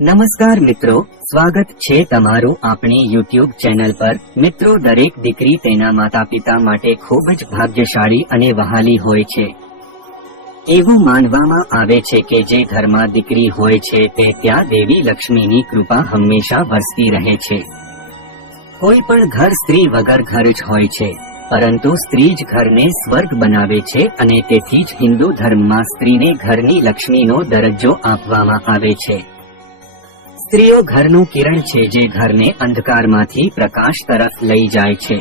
નમસ્કાર મિત્રો, સ્વાગત છે તમારું આપણી યુટ્યુબ ચેનલ પર। મિત્રો, દરેક દીકરી તેના માતા પિતા માટે ખૂબ જ ભાગ્યશાળી અને વહાલી હોય છે। એવું માનવામાં આવે છે કે જે ઘરમાં દીકરી હોય છે તે ત્યાં દેવી લક્ષ્મીની કૃપા હંમેશા વરસતી રહે છે। કોઈ પણ ઘર સ્ત્રી વગર ઘર જ હોય છે, પરંતુ સ્ત્રી જ ઘરને સ્વર્ગ બનાવે છે અને તેથી જ હિન્દુ ધર્મમાં સ્ત્રીને ઘરની લક્ષ્મીનો દરજ્જો આપવામાં આવે છે। સ્ત્રીઓ ઘરનું કિરણ છે જે ઘરને અંધકારમાંથી પ્રકાશ તરફ લઈ જાય છે।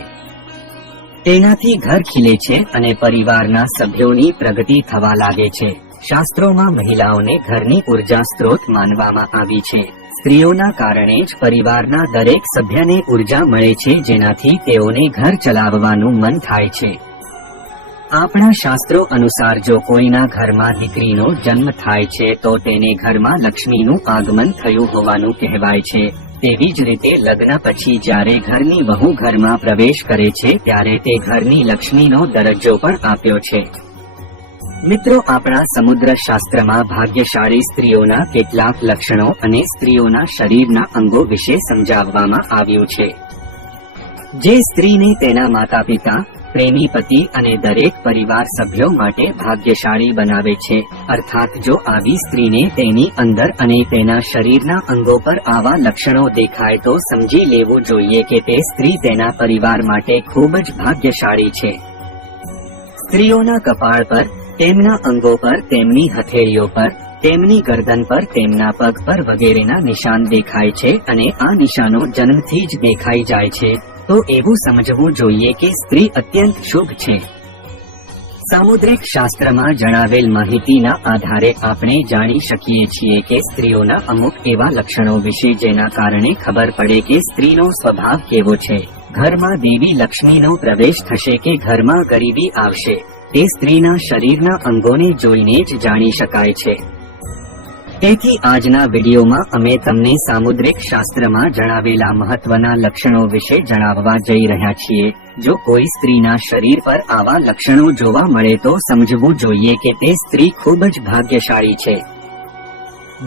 તેનાથી ઘર ખીલે છે અને પરિવારના સભ્યોની પ્રગતિ થવા લાગે છે। શાસ્ત્રોમાં મહિલાઓને ઘરની ઉર્જા સ્ત્રોત માનવામાં આવી છે। સ્ત્રીઓના કારણે જ પરિવારના દરેક સભ્યને ઉર્જા મળે છે, જેનાથી તેઓને ઘર ચલાવવાનું મન થાય છે। આપણા શાસ્ત્રો અનુસાર જો કોઈના ઘરમાં દીકરીનો જન્મ થાય છે તો તેને ઘરમાં લક્ષ્મીનું આગમન થયું હોવાનું કહેવાય છે। તેવી જ રીતે લગ્ન પછી જ્યારે ઘરની વહુ ઘરમાં પ્રવેશ કરે છે ત્યારે તે ઘરની લક્ષ્મીનો દરજ્જો પણ આપ્યો છે। મિત્રો, આપણા સમુદ્ર શાસ્ત્રમાં ભાગ્યશાળી સ્ત્રીઓના કેટલાક લક્ષણો અને સ્ત્રીઓના શરીરના અંગો વિશે સમજાવવામાં આવ્યું છે, જે સ્ત્રીને તેના માતા પિતા, પ્રેમી પતિ અને દરેક પરિવાર સભ્યો માટે ભાગ્યશાળી બનાવે છે। અર્થાત જો આવી સ્ત્રીને તેની અંદર અને તેના શરીરના અંગો પર આવા લક્ષણો દેખાય તો સમજી લેવું જોઈએ કે તે સ્ત્રી તેના પરિવાર માટે ખૂબ જ ભાગ્યશાળી છે। સ્ત્રીઓના કપાળ પર, તેમના અંગો પર, તેમની હથેળીઓ પર, તેમની ગરદન પર, તેમના પગ પર વગેરેના નિશાન દેખાય છે અને આ નિશાનો જન્મથી જ દેખાઈ જાય છે તો એવું સમજવું જોઈએ કે સ્ત્રી અત્યંત શુભ છે। સામુદ્રિક શાસ્ત્રમાં જણાવેલ માહિતીના આધારે આપણે જાણી શકીએ છીએ કે સ્ત્રીઓના અમુક એવા લક્ષણો વિશે જેના કારણે ખબર પડે કે સ્ત્રીનો સ્વભાવ કેવો છે। ઘરમાં દેવી લક્ષ્મીનો પ્રવેશ થશે કે ઘરમાં ગરીબી આવશે તે સ્ત્રીના શરીરના અંગોને જોઈને જ જાણી શકાય છે। તેથી આજના વિડીયોમાં અમે તમને સામુદ્રિક શાસ્ત્રમાં જણાવેલા મહત્વના લક્ષણો વિશે જણાવવા જઈ રહ્યા છીએ। જો કોઈ સ્ત્રીના શરીર પર આવા લક્ષણો જોવા મળે તો સમજવું જોઈએ કે તે સ્ત્રી ખૂબ જ ભાગ્યશાળી છે।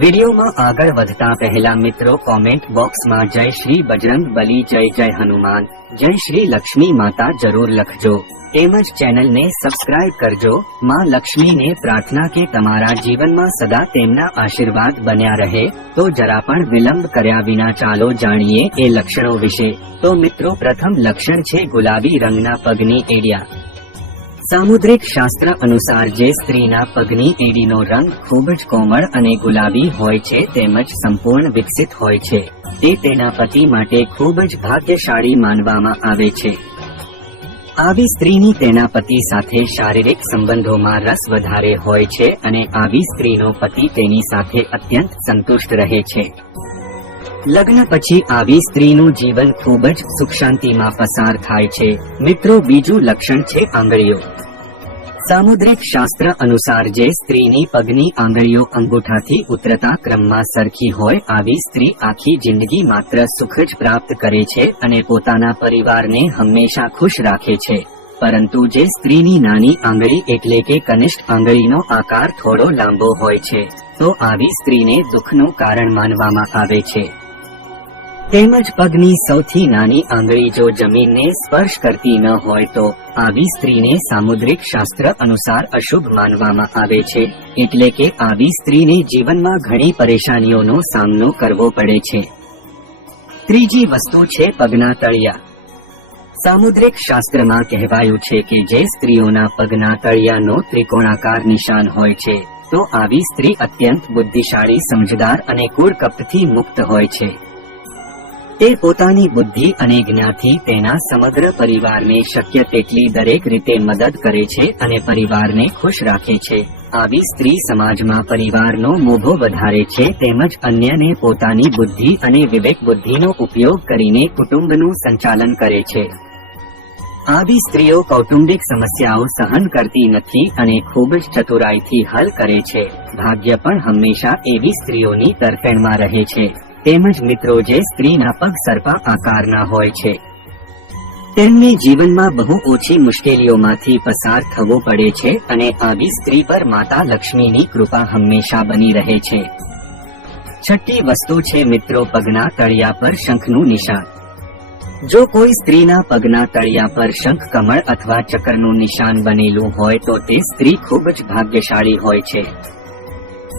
વિડીયોમાં આગળ વધતા પહેલા મિત્રો, કોમેન્ટ બોક્સમાં જય શ્રી બજરંગ બલી, જય જય હનુમાન, જય શ્રી લક્ષ્મી માતા જરૂર લખજો। તેમજ ચેનલને સબસ્ક્રાઇબ કરજો। માં લક્ષ્મીને પ્રાર્થના કે તમારા જીવનમાં સદા તેમના આશીર્વાદ બન્યા રહે। તો જરા પણ વિલંબ કર્યા વિના ચાલો જાણીએ એ લક્ષણો વિશે। તો મિત્રો, પ્રથમ લક્ષણ છે ગુલાબી રંગના પગની એડિયા। સામુદ્રિક શાસ્ત્ર અનુસાર જે સ્ત્રીના પગની એડીનો રંગ ખૂબ જ કોમળ અને ગુલાબી હોય છે તેમજ સંપૂર્ણ વિકસિત હોય છે તે તેના પતિ માટે ખૂબ જ ભાગ્યશાળી માનવામાં આવે છે। આવી સ્ત્રીની તેના પતિ સાથે શારીરિક સંબંધોમાં રસ વધારે હોય છે અને આવી સ્ત્રીનો પતિ તેની સાથે અત્યંત સંતુષ્ટ રહે છે। લગ્ન પછી આવી સ્ત્રીનું જીવન ખૂબ જ સુખ શાંતિમાં પસાર થાય છે। મિત્રો, બીજું લક્ષણ છે આંગળીઓ। સામુદ્રિક શાસ્ત્ર અનુસાર જે સ્ત્રીની પગની આંગળીઓ અંગૂઠાથી ઉતરતા ક્રમમાં સરખી હોય આવી સ્ત્રી આખી જિંદગી માત્ર સુખ જ પ્રાપ્ત કરે છે અને પોતાના પરિવારને હંમેશા ખુશ રાખે છે। પરંતુ જે સ્ત્રીની નાની આંગળી એટલે કે કનિષ્ઠ આંગળીનો આકાર થોડો લાંબો હોય છે તો આવી સ્ત્રીને દુઃખનું કારણ માનવામાં આવે છે। તેમજ પગની સૌથી નાની આંગળી જો જમીનને સ્પર્શ કરતી ન હોય તો આવી સ્ત્રીને સામુદ્રિક શાસ્ત્ર અનુસાર અશુભ માનવામાં આવે છે, એટલે કે આવી સ્ત્રીને જીવનમાં ઘણી પરેશાનીઓનો સામનો કરવો પડે છે। ત્રીજી વસ્તુ છે પગના તળિયા। સામુદ્રિક શાસ્ત્રમાં કહેવાયું છે કે જે સ્ત્રીઓના પગના તળિયાનો ત્રિકોણાકાર નિશાન હોય છે તો આવી સ્ત્રી અત્યંત બુદ્ધિશાળી, સમજદાર અને કૂડકપટથી મુક્ત હોય છે। તે પોતાની બુદ્ધિ અને જ્ઞાનથી તેના સમગ્ર પરિવારને શક્ય તેટલી દરેક રીતે મદદ કરે છે અને પરિવારને ખુશ રાખે છે। આવી સ્ત્રી સમાજમાં પરિવારનો મોભો વધારે છે તેમજ અન્યને પોતાની બુદ્ધિ અને વિવેક બુદ્ધિનો ઉપયોગ કરીને કુટુંબનું સંચાલન કરે છે। આવી સ્ત્રીઓ કૌટુંબિક સમસ્યાઓ સહન કરતી નથી અને ખૂબ જ ચતુરાઈથી હલ કરે છે। ભાગ્ય પણ હંમેશા એવી સ્ત્રીઓની તરફેણમાં રહે છે। તેમજ મિત્રો, જે સ્ત્રીના પગ સર્પા આકારના હોય છે તેમને જીવનમાં બહુ ઓછી મુશ્કેલીઓમાંથી પસાર થવું પડે છે અને આવી સ્ત્રી પર માતા લક્ષ્મીની કૃપા હંમેશા બની રહે છે। છઠ્ઠી વસ્તુ છે મિત્રો પગના તળિયા પર શંખનું નિશાન. જો કોઈ સ્ત્રીના પગના તળિયા પર શંખ, કમળ અથવા ચક્રનું નિશાન બનેલું હોય તો તે સ્ત્રી ખૂબ જ ભાગ્યશાળી હોય છે.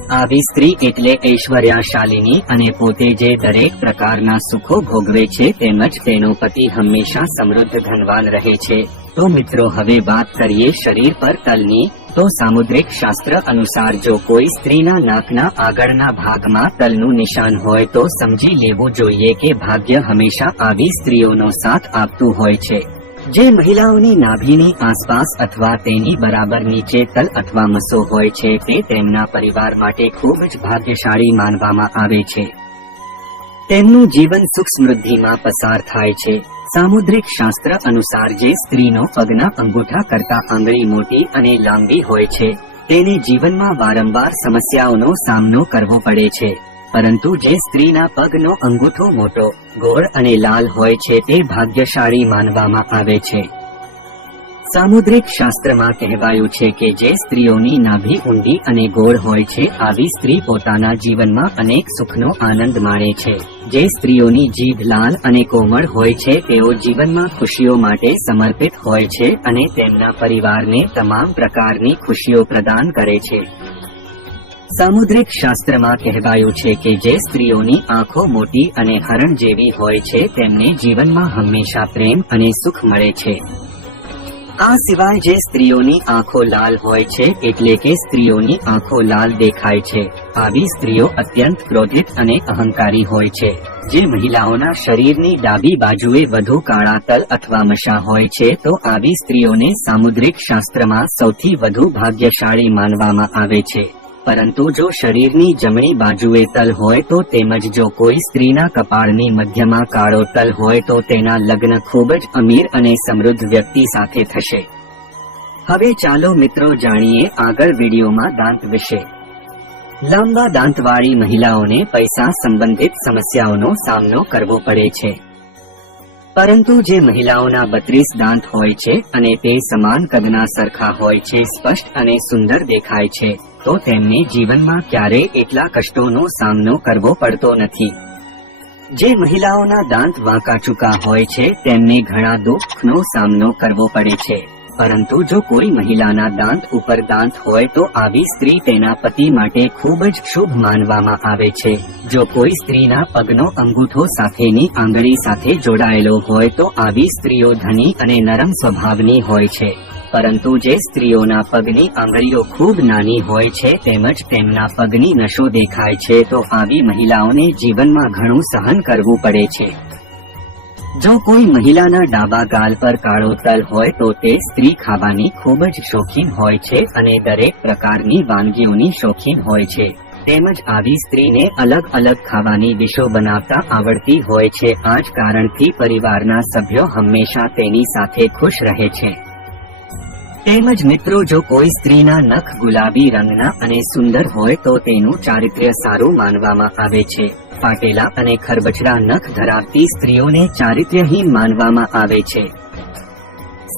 આવી સ્ત્રી એટલે ઐશ્વર્યશાલિની અને પોતે જે દરેક પ્રકારના સુખો ભોગવે છે તેમજ તેનો પતિ હંમેશા સમૃદ્ધ ધનવાન રહે છે. તો મિત્રો હવે વાત કરીએ શરીર પર તલની. તો સામુદ્રિક શાસ્ત્ર અનુસાર જો કોઈ સ્ત્રીના નાકના આગળના ભાગમાં તલનું નિશાન હોય તો સમજી લેવું જોઈએ કે ભાગ્ય હંમેશા આવી સ્ત્રીઓનો સાથ આપતું હોય છે. જે મહિલાઓની નાભીની આસપાસ અથવા તેની બરાબર નીચે તલ અથવા મસો હોય છે તે તેમના પરિવાર માટે ખૂબ જ ભાગ્યશાળી માનવામાં આવે છે. તેમનું જીવન સુખ સમૃદ્ધિમાં પસાર થાય છે. સામુદ્રિક શાસ્ત્ર અનુસાર જે સ્ત્રીનો પગના અંગૂઠા કરતા આંગળી મોટી અને લાંબી હોય છે તેને જીવનમાં વારંવાર સમસ્યાઓનો સામનો કરવો પડે છે. પરંતુ જે સ્ત્રીના પગનો અંગૂઠો મોટો, ગોળ અને લાલ હોય છે તે ભાગ્યશાળી માનવામાં આવે છે. સામુદ્રિક શાસ્ત્રમાં કહેવાયું છે કે જે સ્ત્રીઓની નાભી ઊંડી અને ગોળ હોય છે આવી સ્ત્રી પોતાના જીવનમાં અનેક સુખનો આનંદ માણે છે. જે સ્ત્રીઓની જીભ લાલ અને કોમળ હોય છે તેઓ જીવનમાં ખુશીઓ માટે સમર્પિત હોય છે અને તેમના પરિવારને તમામ પ્રકારની ખુશીઓ પ્રદાન કરે છે. સામુદ્રિક શાસ્ત્રમાં કહેવાયું છે કે જે સ્ત્રીઓની આંખો મોટી અને હરણ જેવી હોય છે તેમને જીવનમાં હંમેશા પ્રેમ અને સુખ મળે છે. આ સિવાય જે સ્ત્રીઓની આંખો લાલ હોય છે એટલે કે સ્ત્રીઓની આંખો લાલ દેખાય છે આવી સ્ત્રીઓ અત્યંત ક્રોધિત અને અહંકારી હોય છે. જે મહિલાઓના શરીરની ડાબી બાજુએ વધુ કાળા તલ અથવા મસા હોય છે તો આવી સ્ત્રીઓને સામુદ્રિક શાસ્ત્રમાં સૌથી વધુ ભાગ્યશાળી માનવામાં આવે છે. પરંતુ જો શરીરની જમણી બાજુએ તલ હોય તો તેમજ જો કોઈ સ્ત્રીના કપાળની મધ્યમાં કાળો તલ હોય તો તેના લગ્ન ખૂબ જ અમીર અને સમૃદ્ધ વ્યક્તિ સાથે થશે. હવે ચાલો મિત્રો જાણીએ આગળ વિડીયોમાં દાંત વિશે. લાંબા દાંતવાળી મહિલાઓને પૈસા સંબંધિત સમસ્યાઓનો સામનો કરવો પડે છે. પરંતુ જે મહિલાઓના 32 દાંત હોય છે અને તે સમાન કદના સરખા હોય છે, સ્પષ્ટ અને સુંદર દેખાય છે તો તેમને જીવનમાં ક્યારેય એટલા કષ્ટોનો સામનો કરવો પડતો નથી. જે મહિલાઓના દાંત વાંકા ચૂકા હોય છે તેમને ઘણા દુઃખનો સામનો કરવો પડે છે. પરંતુ જો કોઈ મહિલાના દાંત ઉપર દાંત હોય તો આવી સ્ત્રી તેના પતિ માટે ખૂબ જ શુભ માનવામાં આવે છે. જો કોઈ સ્ત્રીના પગનો અંગૂઠો સાથેની આંગળી સાથે જોડાયેલો હોય તો આવી સ્ત્રીઓ ધની અને નરમ સ્વભાવની હોય છે. પરંતુ જે સ્ત્રીઓના પગની આંગળીઓ ખૂબ નાની હોય છે તેમજ તેમના પગની નસો દેખાય છે તો આવી મહિલાઓને જીવનમાં ઘણું સહન કરવું પડે છે. જો કોઈ મહિલાના ડાબા ગાલ પર કાળો તલ હોય તો તે સ્ત્રી ખાવાની ખૂબ જ શોખીન હોય છે અને દરેક પ્રકારની વાનગીઓની શોખીન હોય છે. તેમજ આવી સ્ત્રીને અલગ અલગ ખાવાની ડીશો બનાવતા આવડતી હોય છે. આ જ કારણથી પરિવારના સભ્યો હંમેશા તેની સાથે ખુશ રહે છે. તેમજ મિત્રો જો કોઈ સ્ત્રીના નખ ગુલાબી રંગના અને સુંદર હોય તો તેનું ચારિત્ર્ય સારું માનવામાં આવે છે. ફાટેલા અને ખરબચડા નખ ધરાવતી સ્ત્રીઓને ચારિત્ર્યહીન માનવામાં આવે છે.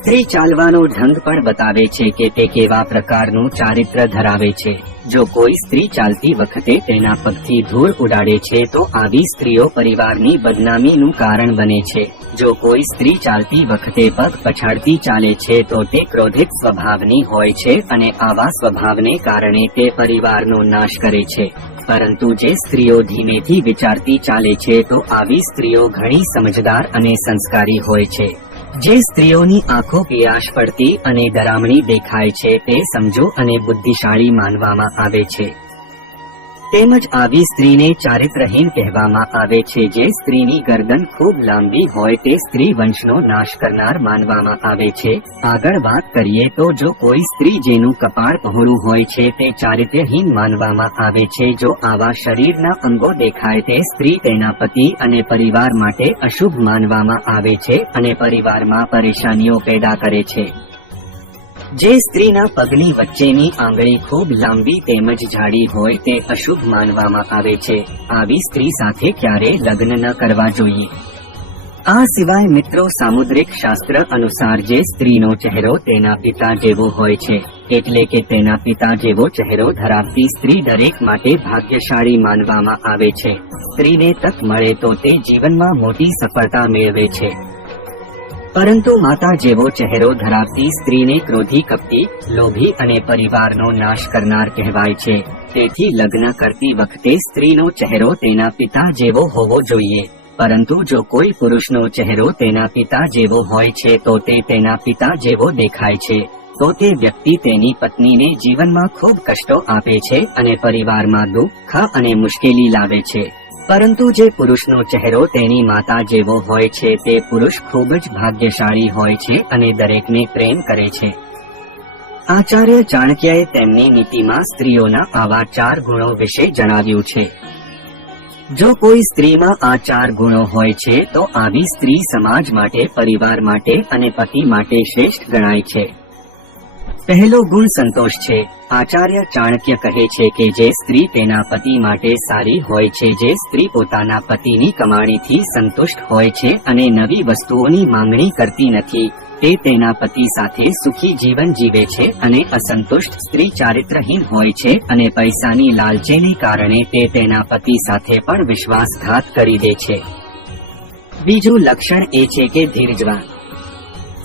સ્ત્રી ચાલવાનો ઢંગ પણ બતાવે છે કે તે કેવા પ્રકારનું ચારિત્ર્ય ધરાવે છે. જો કોઈ સ્ત્રી ચાલતી વખતે તેના પગથી ધૂળ ઉડાડે છે તો આવી સ્ત્રીઓ પરિવારની બદનામીનું કારણ બને છે. જો કોઈ સ્ત્રી ચાલતી વખતે પગ પછાડતી ચાલે છે તો તે ક્રોધિત સ્વભાવની હોય છે અને આવા સ્વભાવને કારણે તે પરિવારનો નાશ કરે છે. પરંતુ જે સ્ત્રીઓ ધીમેથી વિચારતી ચાલે છે તો આવી સ્ત્રીઓ ઘણી સમજદાર અને સંસ્કારી હોય છે. જે સ્ત્રીઓની આંખો પિયાસ પડતી અને ડરામણી દેખાય છે તે સમજો અને બુદ્ધિશાળી માનવામાં આવે છે. તેમજ આવી સ્ત્રીને ચારિત્રહીન કહેવામાં આવે છે. જે સ્ત્રીની ગરદન ખૂબ લાંબી હોય તે સ્ત્રી વંશનો નાશ કરનાર માનવામાં આવે છે. આગળ વાત કરીએ તો જો કોઈ સ્ત્રી જેનું કપાળ પહોળું હોય છે તે ચારિત્રહીન માનવામાં આવે છે. જો આવા શરીરના અંગો દેખાય તે સ્ત્રી તેના પતિ અને પરિવાર માટે અશુભ માનવામાં આવે છે અને પરિવારમાં પરેશાનીઓ પેદા કરે છે. જે સ્ત્રીના પગની વચ્ચેની આંગળી ખૂબ લાંબી તેમજ જાડી હોય તે અશુભ માનવામાં આવે છે. આવી સ્ત્રી સાથે ક્યારે લગ્ન ન કરવા જોઈએ. આ સિવાય મિત્રો સામુદ્રિક શાસ્ત્ર અનુસાર જે સ્ત્રીનો ચહેરો તેના પિતા જેવો હોય છે, એટલે કે તેના પિતા જેવો ચહેરો ધરાવતી સ્ત્રી દરેક માટે ભાગ્યશાળી માનવામાં આવે છે. સ્ત્રીને તક મળે તો તે જીવનમાં મોટી સફળતા મેળવે છે. પરંતુ માતા જેવો ચહેરો ધરાવતી સ્ત્રીને ક્રોધી, કપટી, લોભી અને પરિવારનો નાશ કરનાર કહેવાય છે. તેથી લગ્ન કરતી વખતે સ્ત્રીનો ચહેરો તેના પિતા જેવો હોવો જોઈએ. પરંતુ જો કોઈ પુરુષનો ચહેરો તેના પિતા જેવો હોય છે તો તે તેના પિતા જેવો દેખાય છે, તો તે વ્યક્તિ તેની પત્નીને જીવનમાં ખૂબ કષ્ટો આપે છે અને પરિવારમાં દુઃખ અને મુશ્કેલી લાવે છે. પરંતુ જે પુરુષનો ચહેરો તેની માતા જેવો હોય છે તે પુરુષ ખૂબ જ ભાગ્યશાળી હોય છે અને દરેકને પ્રેમ કરે છે. આચાર્ય ચાણક્યએ તેમની નીતિમાં સ્ત્રીઓના આવા 4 ગુણો વિશે જણાવ્યું છે. જો કોઈ સ્ત્રીમાં આ 4 ગુણો હોય છે તો આવી સ્ત્રી સમાજ માટે, પરિવાર માટે અને પતિ માટે શ્રેષ્ઠ ગણાય છે. પહેલો ગુણ સંતોષ છે. આચાર્ય ચાણક્ય કહે છે કે જે સ્ત્રી તેના પતિ માટે સારી હોય છે, જે સ્ત્રી પોતાના પતિની કમાણીથી સંતુષ્ટ હોય છે અને નવી વસ્તુઓની માંગણી કરતી નથી, તે તેના પતિ સાથે સુખી જીવન જીવે છે. અને અસંતુષ્ટ સ્ત્રી ચારિત્રહીન હોય છે અને પૈસાની લાલચને કારણે તે તેના પતિ સાથે પણ વિશ્વાસઘાત કરી દે છે. બીજું લક્ષણ એ છે કે ધીરજવાન.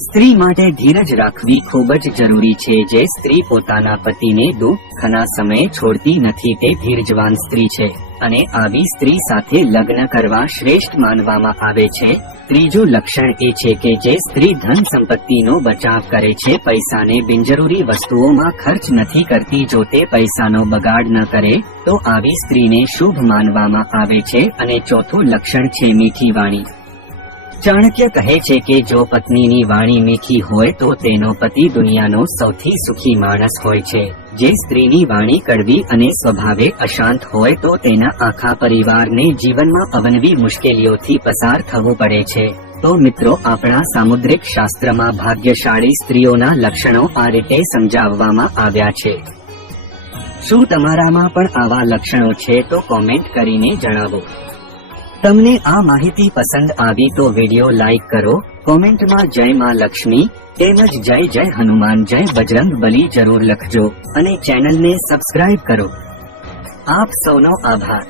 સ્ત્રી માટે ધીરજ રાખવી ખૂબ જ જરૂરી છે. જે સ્ત્રી પોતાના પતિને દુઃખના સમયે છોડતી નથી તે ધીરજવાન સ્ત્રી છે અને આવી સ્ત્રી સાથે લગ્ન કરવા શ્રેષ્ઠ માનવામાં આવે છે. ત્રીજું લક્ષણ એ છે કે જે સ્ત્રી ધન સંપત્તિનો બચાવ કરે છે, પૈસાને બિનજરૂરી વસ્તુઓમાં ખર્ચ નથી કરતી, જો તે પૈસાનો બગાડ ન કરે તો આવી સ્ત્રીને શુભ માનવામાં આવે છે. અને ચોથું લક્ષણ છે મીઠી વાણી. ચાણક્ય કહે છે કે જો પત્નીની વાણી મીઠી હોય તો તેનો પતિ દુનિયાનો સૌથી સુખી માણસ હોય છે. જે સ્ત્રીની વાણી કડવી અને સ્વભાવે અશાંત હોય તો તેના આખા પરિવારને જીવનમાં અવનવી મુશ્કેલીઓથી પસાર થવું પડે છે. તો મિત્રો, આપણા સામુદ્રિક શાસ્ત્રમાં ભાગ્યશાળી સ્ત્રીઓના લક્ષણો આ રીતે સમજાવવામાં આવ્યા છે. શું તમારામાં પણ આવા લક્ષણો છે? તો કોમેન્ટ કરીને જણાવો. તમને આ માહિતી પસંદ આવી તો વિડિયો લાઈક કરો, કોમેન્ટમાં જય માં લક્ષ્મી તેમજ જય જય હનુમાન, જય બજરંગ બલી જરૂર લખજો અને ચેનલને સબસ્ક્રાઇબ કરો. આપ સૌનો આભાર.